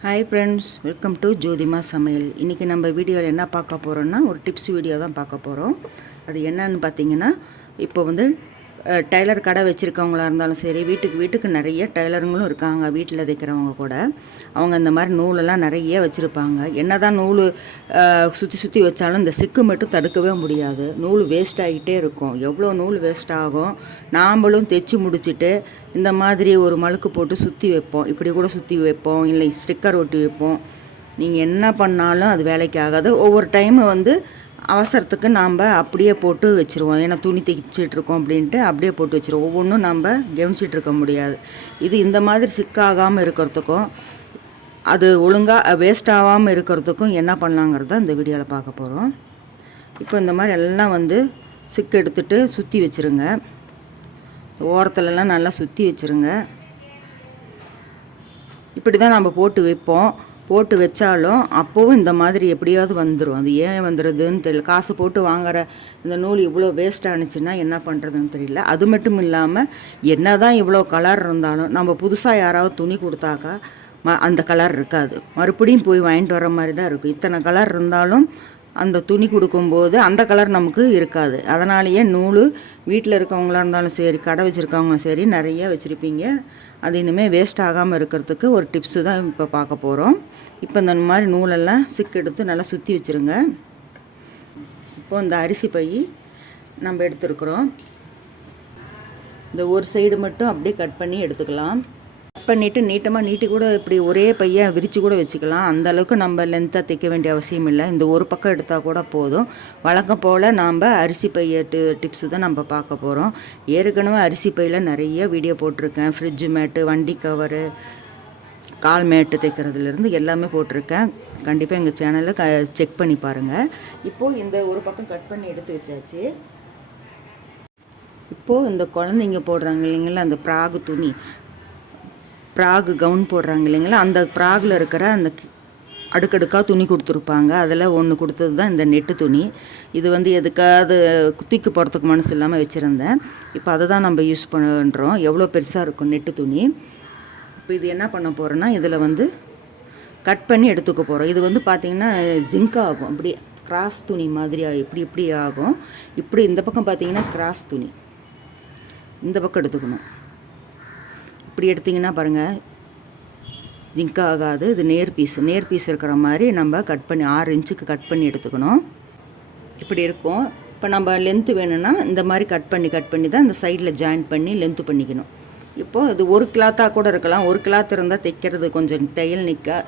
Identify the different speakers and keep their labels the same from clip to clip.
Speaker 1: Hi friends welcome to Jothima சமையல் இன்றைக்கி நம்ம வீடியோவில் என்ன பார்க்க போகிறோன்னா ஒரு டிப்ஸ் வீடியோ தான் பார்க்க போகிறோம் அது என்னன்னு பார்த்தீங்கன்னா இப்போ வந்து டைலர் கடை வச்சுருக்கவங்களா இருந்தாலும் சரி வீட்டுக்கு வீட்டுக்கு நிறைய டைலருங்களும் இருக்காங்க வீட்டில் தைக்கிறவங்க கூட. அவங்க இந்த மாதிரி நூலெல்லாம் நிறைய வச்சுருப்பாங்க. என்ன தான் நூல் சுற்றி சுற்றி வச்சாலும் இந்த சிக்கு மட்டும் தடுக்கவே முடியாது. நூல் வேஸ்ட் ஆகிட்டே இருக்கும். எவ்வளோ நூல் வேஸ்ட் ஆகும்? நாம்பளும் தைச்சி முடிச்சிட்டு இந்த மாதிரி ஒரு மழுக்கு போட்டு சுற்றி வைப்போம். இப்படி கூட சுற்றி வைப்போம். இல்லை ஸ்டிக்கர் ஒட்டி வைப்போம். நீங்கள் என்ன பண்ணாலும் அது வேலைக்கு ஆகாது. ஒவ்வொரு டைமும் வந்து அவசரத்துக்கு நாம் அப்படியே போட்டு வச்சுருவோம். ஏன்னா துணி தைச்சிட்டு இருக்கோம் அப்படின்ட்டு அப்படியே போட்டு வச்சுருவோம். ஒவ்வொன்றும் நம்ம கவனிச்சிட்டு இருக்க முடியாது. இது இந்த மாதிரி சிக்காகாமல் இருக்கிறதுக்கும் அது ஒழுங்காக வேஸ்ட் ஆகாமல் இருக்கிறதுக்கும் என்ன பண்ணலாங்கிறத இந்த வீடியோவில் பார்க்க போகிறோம் இப்போ இந்த மாதிரி எல்லாம் வந்து சிக்கு எடுத்துட்டு சுற்றி வச்சுருங்க. ஓரத்துலலாம் நல்லா சுற்றி வச்சுருங்க. இப்படி தான் நம்ம போட்டு வைப்போம். போட்டு வச்சாலும் அப்போவும் இந்த மாதிரி எப்படியாவது வந்துடும் அது ஏன் வந்துடுதுன்னு தெரியல. காசு போட்டு வாங்குற இந்த நூல் இவ்வளோ வேஸ்ட் ஆனிச்சுன்னா என்ன பண்ணுறதுன்னு தெரியல. அது மட்டும் இல்லாமல் என்ன தான் இவ்வளோ கலர் இருந்தாலும் நம்ம புதுசாக யாராவது துணி கொடுத்தாக்கா ம அந்த கலர் இருக்காது. மறுபடியும் போய் வாங்கிட்டு வர மாதிரி தான் இருக்கும். இத்தனை கலர் இருந்தாலும் அந்த துணி கொடுக்கும்போது அந்த கலர் நமக்கு இருக்காது. அதனாலேயே நூல் வீட்டில் இருக்கவங்களாக இருந்தாலும் சரி கடை வச்சுருக்கவங்களும் சரி நிறைய வச்சுருப்பீங்க. அது இனிமேல் வேஸ்ட் ஆகாமல் இருக்கிறதுக்கு ஒரு டிப்ஸு தான் இப்போ பார்க்க போகிறோம் இப்போ இந்த மாதிரி நூலெல்லாம் சிக்கு எடுத்து நல்லா சுற்றி வச்சுருங்க. இப்போ இந்த அரிசி பை நம்ம எடுத்துருக்குறோம். இந்த ஒரு சைடு மட்டும் அப்படியே கட் பண்ணி எடுத்துக்கலாம். பண்ணிவிட்டு நீட்டமாக நீட்டி கூட இப்படி ஒரே பையன் விரித்து கூட வச்சுக்கலாம். அந்த அளவுக்கு நம்ம லென்த்தாக தைக்க வேண்டிய அவசியம் இல்லை. இந்த ஒரு பக்கம் எடுத்தால் கூட போதும். வழக்கம் போல் நாம் அரிசி பைய டி டிப்ஸு தான் நம்ம பார்க்க போகிறோம் ஏற்கனவே அரிசி பையில் நிறைய வீடியோ போட்டிருக்கேன். ஃப்ரிட்ஜு மேட்டு வண்டி கவரு கால் மேட்டு தைக்கிறதுலேருந்து எல்லாமே போட்டிருக்கேன். கண்டிப்பாக எங்கள் சேனலில் க செக் பண்ணி பாருங்கள் இப்போது இந்த ஒரு பக்கம் கட் பண்ணி எடுத்து வச்சாச்சு. இப்போது இந்த குழந்தைங்க போடுறாங்க இல்லைங்களா? அந்த ப்ராகு துணி. ப்ராகு கவுன் போடுறாங்க இல்லைங்களா? அந்த ப்ராகில் இருக்கிற அந்த அடுக்கடுக்காக துணி கொடுத்துருப்பாங்க. அதில் ஒன்று கொடுத்தது தான் இந்த நெட்டு துணி. இது வந்து எதுக்காவது குத்திக்கு போகிறதுக்கு மனசு இல்லாமல் வச்சுருந்தேன். இப்போ அதை தான் நம்ம யூஸ் பண்ணுறோம் எவ்வளோ பெருசாக இருக்கும் நெட்டு துணி. இப்போ இது என்ன பண்ண போகிறோன்னா இதில் வந்து கட் பண்ணி எடுத்துக்க போகிறோம் இது வந்து பார்த்திங்கன்னா ஜிங்க் ஆகும். அப்படியே கிராஸ் துணி மாதிரி இப்படி இப்படி ஆகும். இப்படி இந்த பக்கம் பார்த்திங்கன்னா கிராஸ் துணி. இந்த பக்கம் எடுத்துக்கணும். இப்படி எடுத்திங்கன்னா பாருங்கள் ஜிங்க் ஆகாது. இது நேர் பீஸ் நேர் பீஸ் இருக்கிற மாதிரி நம்ம கட் பண்ணி ஆறு இன்ச்சுக்கு கட் பண்ணி எடுத்துக்கணும். இப்படி இருக்கும். இப்போ நம்ம லென்த்து வேணும்னா இந்த மாதிரி கட் பண்ணி கட் பண்ணி தான் இந்த சைடில் ஜாயின் பண்ணி லென்த்து பண்ணிக்கணும். இப்போது அது ஒரு கிளாத்தாக கூட இருக்கலாம். ஒரு கிளாத் இருந்தால் தைக்கிறது கொஞ்சம் தையல் நிற்க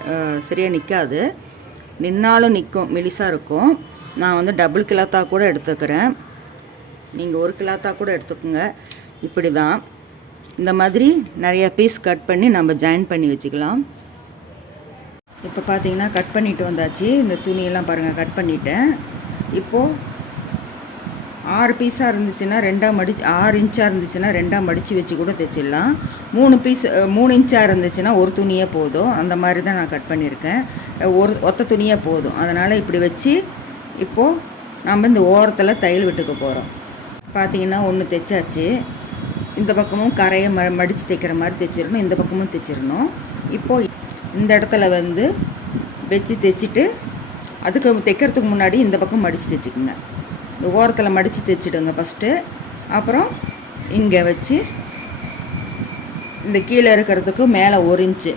Speaker 1: சரியாக நிற்காது நின்னாலும் நிற்கும் மெலிசாக இருக்கும். நான் வந்து டபுள் கிளாத்தாக கூட எடுத்துக்கிறேன். நீங்கள் ஒரு கிளாத்தாக கூட எடுத்துக்கோங்க. இப்படி தான். இந்த மாதிரி நிறைய பீஸ் கட் பண்ணி நம்ம ஜாயின் பண்ணி வச்சுக்கலாம். இப்போ பார்த்தீங்கன்னா கட் பண்ணிட்டு வந்தாச்சு. இந்த துணியெல்லாம் பாருங்கள் கட் பண்ணிட்டேன். இப்போது ஆறு பீஸாக இருந்துச்சுன்னா ரெண்டாக மடி ஆறு இன்ச்சாக இருந்துச்சுன்னா ரெண்டாக மடித்து வச்சு கூட தைச்சிடலாம். மூணு பீஸ் மூணு இன்ச்சாக இருந்துச்சுன்னா ஒரு துணியே போதும். அந்த மாதிரி தான் நான் கட் பண்ணியிருக்கேன். ஒரு ஒத்த துணியே போதும். அதனால் இப்படி வச்சு இப்போது நம்ம இந்த ஓரத்தில் தையல் விட்டுக்க போகிறோம் பார்த்தீங்கன்னா ஒன்று தைச்சாச்சு. இந்த பக்கமும் கரையை ம மடித்து தைக்கிற மாதிரி தைச்சிடணும் இந்த பக்கமும் தைச்சிடணும் இப்போது இந்த இடத்துல வந்து வச்சு தைச்சிட்டு அதுக்கு தைக்கிறதுக்கு முன்னாடி இந்த பக்கம் மடித்து தைச்சிக்கோங்க இந்த ஓரத்தில் மடித்து தைச்சிடுங்க ஃபஸ்ட்டு அப்புறம் இங்கே வச்சு இந்த கீழே இருக்கிறதுக்கு மேலே ஒரு இன்ச்சு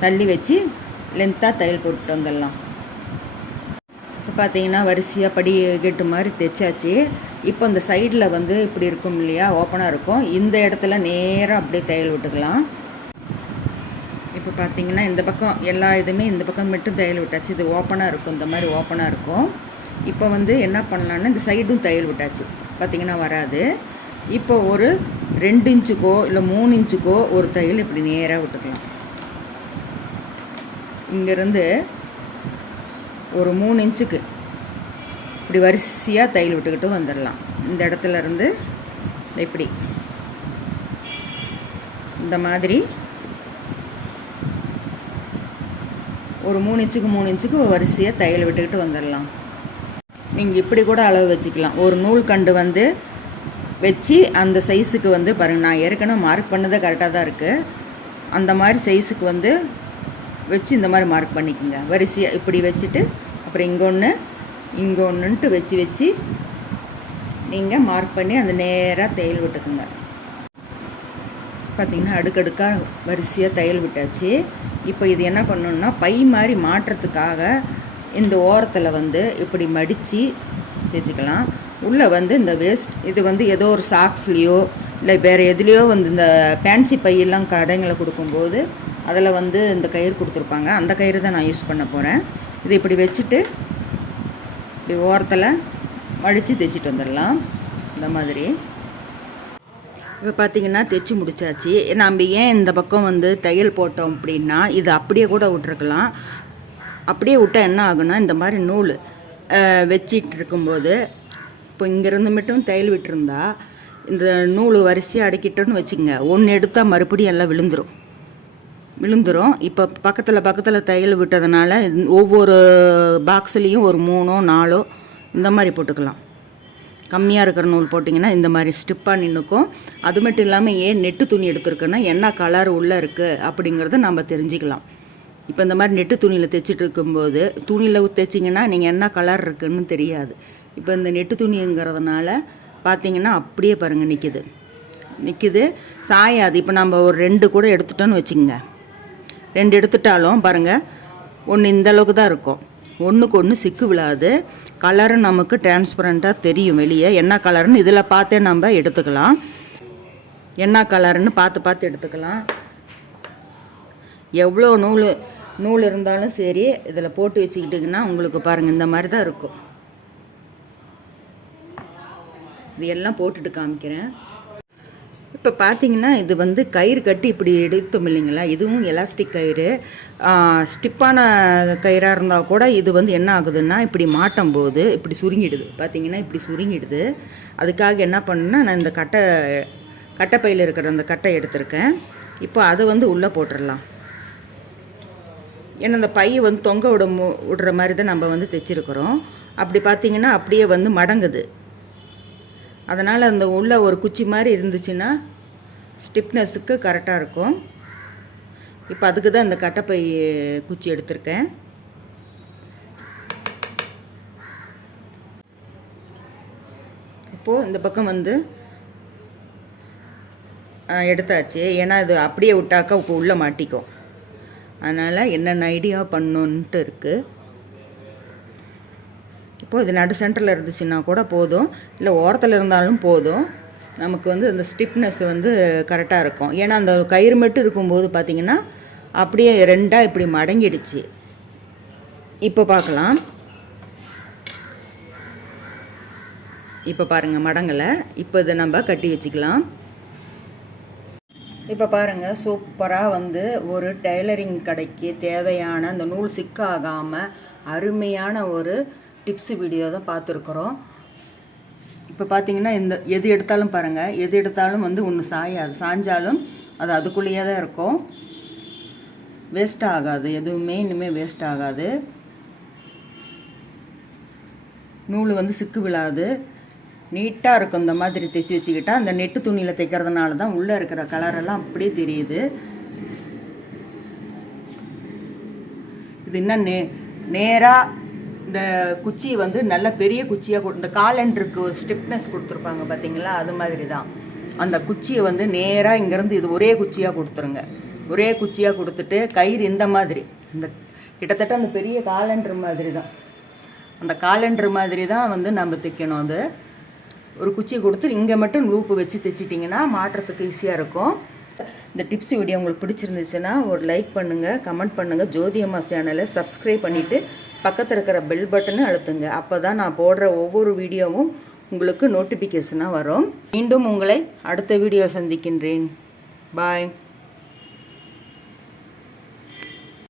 Speaker 1: தள்ளி வச்சு லென்த்தாக தையல் போட்டு வந்துடலாம். இப்போ பார்த்தீங்கன்னா வரிசையாக படி கெட்டு மாதிரி தைச்சாச்சு இப்போ இந்த சைடில் வந்து இப்படி இருக்கும் இல்லையா ஓப்பனாக இருக்கும். இந்த இடத்துல நேராக அப்படியே தையல் விட்டுக்கலாம். இப்போ பார்த்தீங்கன்னா இந்த பக்கம் எல்லா இதுவுமே இந்த பக்கம் மட்டும் தையல் விட்டாச்சு. இது ஓப்பனாக இருக்கும். இந்த மாதிரி ஓப்பனாக இருக்கும். இப்போ வந்து என்ன பண்ணலான்னு இந்த சைடும் தையல் விட்டாச்சு. பார்த்தீங்கன்னா வராது. இப்போ ஒரு ரெண்டு இன்ச்சுக்கோ இல்லை மூணு இன்ச்சுக்கோ ஒரு தையல் இப்படி நேராக விட்டுக்கலாம். இங்கேருந்து ஒரு மூணு இன்ச்சுக்கு இப்படி வரிசையாக தையல் விட்டுக்கிட்டு வந்துடலாம். இந்த இடத்துல இருந்து இப்படி. இந்த மாதிரி ஒரு மூணு இன்ச்சுக்கு மூணு இன்ச்சுக்கு வரிசையாக தையல் விட்டுக்கிட்டு வந்துடலாம். நீங்கள் இப்படி கூட அளவு வச்சுக்கலாம். ஒரு நூல் கண்டு வந்து வச்சு அந்த சைஸுக்கு வந்து பாருங்கள் நான் ஏற்கனவே மார்க் பண்ணதே கரெக்டாக தான் இருக்குது அந்த மாதிரி சைஸுக்கு வந்து வச்சு இந்த மாதிரி மார்க் பண்ணிக்கோங்க. வரிசையாக இப்படி வச்சுட்டு அப்புறம் இங்கே ஒன்று இங்கே ஒன்றுன்ட்டு வச்சு வச்சு நீங்கள் மார்க் பண்ணி அந்த நேராக தையல் விட்டுக்குங்க. பார்த்திங்கன்னா அடுக்கடுக்காக வரிசையாக தையல் விட்டாச்சு. இப்போ இது என்ன பண்ணணுன்னா பை மாதிரி மாற்றுறதுக்காக இந்த ஓரத்தில் வந்து இப்படி மடித்து தைச்சிக்கலாம் உள்ளே வந்து இந்த வேஸ்ட் இது வந்து ஏதோ ஒரு சாக்ஸ்லேயோ இல்லை வேறு எதுலேயோ வந்து இந்த ஃபேன்சி பையெல்லாம் கடைங்களில் கொடுக்கும்போது அதில் வந்து இந்த கயிறு கொடுத்துருப்பாங்க. அந்த கயிறு தான் நான் யூஸ் பண்ண போகிறேன் இது இப்படி வச்சுட்டு இப்படி ஓரத்தில் மடித்து தைச்சிட்டு வந்துடலாம். இந்த மாதிரி. இப்போ பார்த்தீங்கன்னா தைச்சி முடிச்சாச்சு. நம்ம ஏன் இந்த பக்கம் வந்து தையல் போட்டோம் அப்படின்னா இது அப்படியே கூட விட்ருக்கலாம் அப்படியே விட்டால் என்ன ஆகும்னா இந்த மாதிரி நூல் வச்சிட்டு இருக்கும்போது இப்போ இங்கேருந்து மட்டும் தையல் விட்டுருந்தா இந்த நூல் வரிசையாக அடக்கிட்டோன்னு வச்சுங்க ஒன்று எடுத்தால் மறுபடியும் எல்லாம் விழுந்துடும் விழுந்துரும். இப்போ பக்கத்தில் பக்கத்தில் தையல் விட்டதுனால ஒவ்வொரு பாக்ஸ்லேயும் ஒரு மூணோ நாலோ இந்த மாதிரி போட்டுக்கலாம். கம்மியாக இருக்கிற நூல் போட்டிங்கன்னா இந்த மாதிரி ஸ்டிப்பாக நின்றுக்கும் அது மட்டும் இல்லாமல் ஏன் நெட்டு துணி எடுத்திருக்குன்னா என்ன கலர் உள்ளே இருக்குது அப்படிங்கிறத நம்ம தெரிஞ்சுக்கலாம். இப்போ இந்த மாதிரி நெட்டு துணியில் தைச்சிட்டு இருக்கும்போது துணியில் தைச்சிங்கன்னா நீங்கள் என்ன கலர் இருக்குன்னு தெரியாது. இப்போ இந்த நெட்டு துணிங்கிறதுனால பார்த்தீங்கன்னா அப்படியே பாருங்கள் நிற்கிது நிற்கிது சாயாது. இப்போ நம்ம ஒரு ரெண்டு கூட எடுத்துட்டோன்னு வச்சுக்கோங்க. ரெண்டு எடுத்துட்டாலும் பாருங்கள் ஒன்று இந்த அளவுக்கு தான் இருக்கும். ஒன்றுக்கு ஒன்று சிக்கு விழாது. கலரு நமக்கு டிரான்ஸ்பரண்ட்டாக தெரியும் வெளியே. என்ன கலர்னு இதில் பார்த்தே நம்ம எடுத்துக்கலாம். என்ன கலர்னு பார்த்து பார்த்து எடுத்துக்கலாம். எவ்வளோ நூல் நூல் இருந்தாலும் சரி இதில் போட்டு வச்சுக்கிட்டிங்கன்னா உங்களுக்கு பாருங்கள் இந்த மாதிரி தான் இருக்கும். இது எல்லாம் போட்டுட்டு காமிக்கிறேன். இப்போ பார்த்தீங்கன்னா இது வந்து கயிறு கட்டி இப்படி எடுத்தோம் இல்லைங்களா? இதுவும் எலாஸ்டிக் கயிறு. ஸ்டிப்பான கயிறாக இருந்தால் கூட இது வந்து என்ன ஆகுதுன்னா இப்படி மாட்டும் போது இப்படி சுருங்கிடுது. பார்த்தீங்கன்னா இப்படி சுருங்கிடுது. அதுக்காக என்ன பண்ணுன்னா நான் இந்த கட்டை கட்டைப்பையில் இருக்கிற அந்த கட்டை எடுத்திருக்கேன். இப்போ அதை வந்து உள்ளே போட்டுடலாம் ஏன்னா அந்த பையை வந்து தொங்க விட மு- விடுற மாதிரி தான் நம்ம வந்து தைச்சிருக்கிறோம். அப்படி பார்த்தீங்கன்னா அப்படியே வந்து மடங்குது. அதனால் அந்த உள்ளே ஒரு குச்சி மாதிரி இருந்துச்சுன்னா ஸ்டிப்னஸுக்கு கரெக்டாக இருக்கும். இப்போ அதுக்கு தான் இந்த கட்டைப்பை குச்சி எடுத்திருக்கேன். இப்போது இந்த பக்கம் வந்து எடுத்தாச்சு. ஏன்னா இது அப்படியே விட்டாக்கா இப்போ உள்ளே மாட்டிக்கும். அதனால் என்னென்ன ஐடியா பண்ணணுன்ட்டு இருக்குது இப்போது இது நடு சென்டரில் இருந்துச்சுன்னா கூட போதும். இல்லை ஓரத்தில் இருந்தாலும் போதும். நமக்கு வந்து அந்த ஸ்டிப்னஸ் வந்து கரெக்டாக இருக்கும். ஏன்னா அந்த கயிறு மட்டும் இருக்கும்போது பார்த்திங்கன்னா அப்படியே ரெண்டாக இப்படி மடங்கிடுச்சு. இப்போ பார்க்கலாம் இப்போ பாருங்கள் மடங்கலை. இப்போ இதை நம்ம கட்டி வச்சுக்கலாம். இப்போ பாருங்கள் சூப்பராக வந்து ஒரு டெய்லரிங் கடைக்கு தேவையான அந்த நூல் சிக்காகாமல் அருமையான ஒரு டிப்ஸ் வீடியோ தான் பார்த்துருக்குறோம். இப்போ பார்த்தீங்கன்னா இந்த எது எடுத்தாலும் பாருங்கள் எது எடுத்தாலும் வந்து ஒன்று சாயாது. சாஞ்சாலும் அது அதுக்குள்ளேயே தான் இருக்கும். வேஸ்ட் ஆகாது. எதுவுமே இனிமேல் வேஸ்ட் ஆகாது. நூல் வந்து சிக்கு விழாது. நீட்டாக இருக்கும் இந்த மாதிரி தைச்சி வச்சுக்கிட்டால் அந்த நெட்டு துணியில் தைக்கிறதுனால தான் உள்ளே இருக்கிற கலரெல்லாம் அப்படியே தெரியுது. இது இன்னும் நே நேராக இந்த குச்சி வந்து நல்ல பெரிய குச்சியாக இந்த காலண்டருக்கு ஒரு ஸ்டிப்னஸ் கொடுத்துருப்பாங்க பார்த்தீங்களா அது மாதிரி தான் அந்த குச்சியை வந்து நேராக இங்கேருந்து இது ஒரே குச்சியாக கொடுத்துருங்க. ஒரே குச்சியாக கொடுத்துட்டு கயிறு இந்த மாதிரி. இந்த கிட்டத்தட்ட அந்த பெரிய காலண்டர் மாதிரி தான் அந்த காலண்டர் மாதிரி தான் வந்து நம்ம தைக்கணும். அது ஒரு குச்சியை கொடுத்து இங்கே மட்டும் லூப்பு வச்சு தைச்சிட்டிங்கன்னா மாட்டுறதுக்கு ஈஸியாக இருக்கும். இந்த டிப்ஸ் வீடியோ உங்களுக்கு பிடிச்சிருந்துச்சுன்னா ஒரு லைக் பண்ணுங்கள் கமெண்ட் பண்ணுங்கள் ஜோதி அம்மா சேனலை சப்ஸ்கிரைப் பண்ணிவிட்டு பக்கத்தில் இருக்கிற பெல் பட்டனை அழுத்துங்க. அப்போ தான் நான் போடுற ஒவ்வொரு வீடியோவும் உங்களுக்கு நோட்டிஃபிகேஷனாக வரும். மீண்டும் உங்களை அடுத்த வீடியோ சந்திக்கின்றேன். பாய்